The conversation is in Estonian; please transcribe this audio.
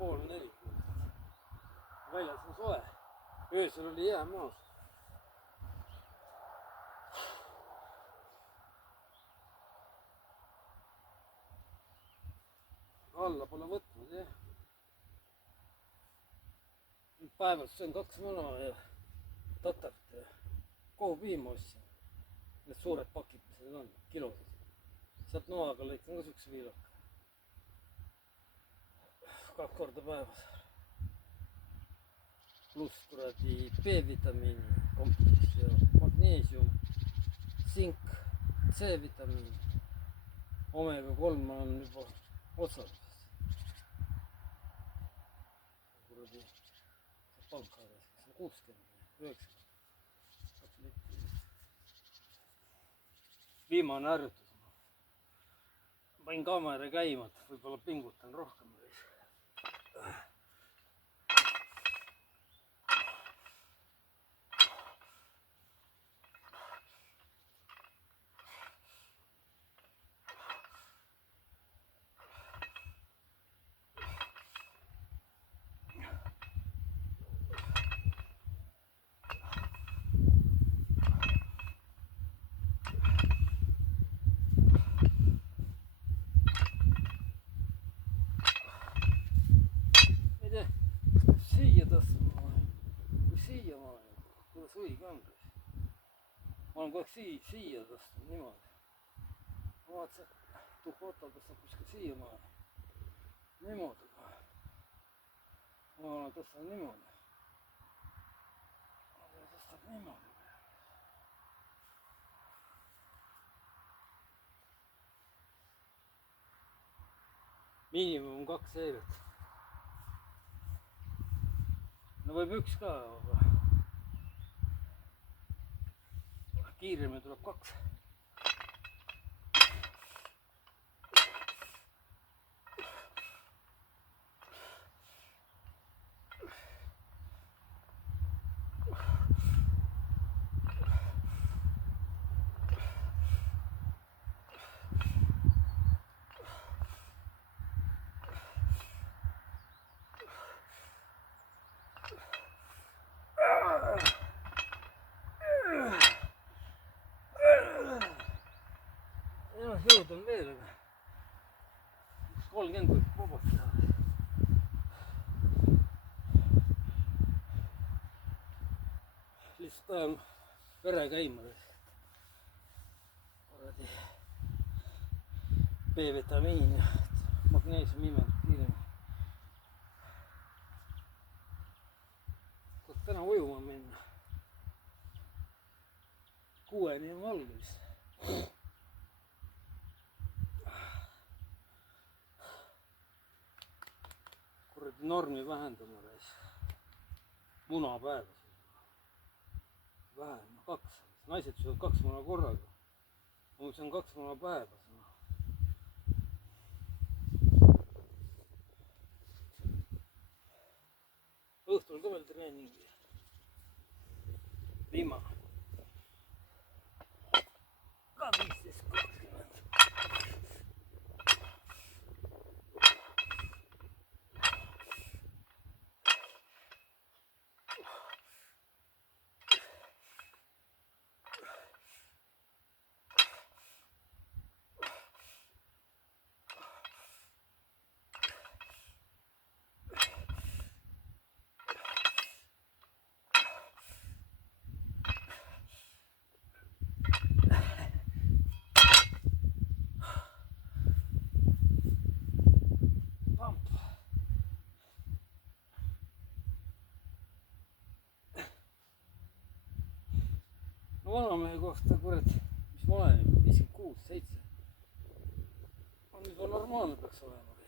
3:30. Väljas on soe. Öösel oli jää maas. Alla pole võtnud jah. Päevalt söön 2 muna ja tatart ja kohupiima ostsin. Need suured pakid, mis need on, kilosed. Sealt noaga lõikan ka siukse viilaka. 2 korda päevas. Pluss kuradi B-vitamiini kompleks ja magneesium, sink, C-vitamiin. Omega 3 on juba otsas. Kuradi palkades, kes on 60, 90. Viimane harjutus. Panin kaamera käima, et võib-olla pingutan rohkem. Siia tõstma või siia maailma, kuidas õige on. Ma olen kogu aeg siia tõstnud niimoodi. Ma vaatasin, et tuhota tõstab kuskil siia maailma. Niimoodi. Ma tõstan niimoodi. Tõstab niimoodi. Miinimum on 2 seiret. No võib 1 ka, aga kiiremini tuleb 2. Jõud on veel, aga 30 võib vabalt teha. Lihtsalt ajan vere käima. B-vitamiin ja magneesium imendab kiiremini. Kui täna ujuma minna. 6-ni on valmis. Normi vähendama reis. Muna päevas. Vähem, 2. Naised söövad 2 muna korraga. Ma söön 2 muna päevas. Õhtul ka veel treeningi. Viima. Ka 15-20. Vanamehe kohta, kurat, mis ma olen, 56, 7. On juba normaalne peaks olema.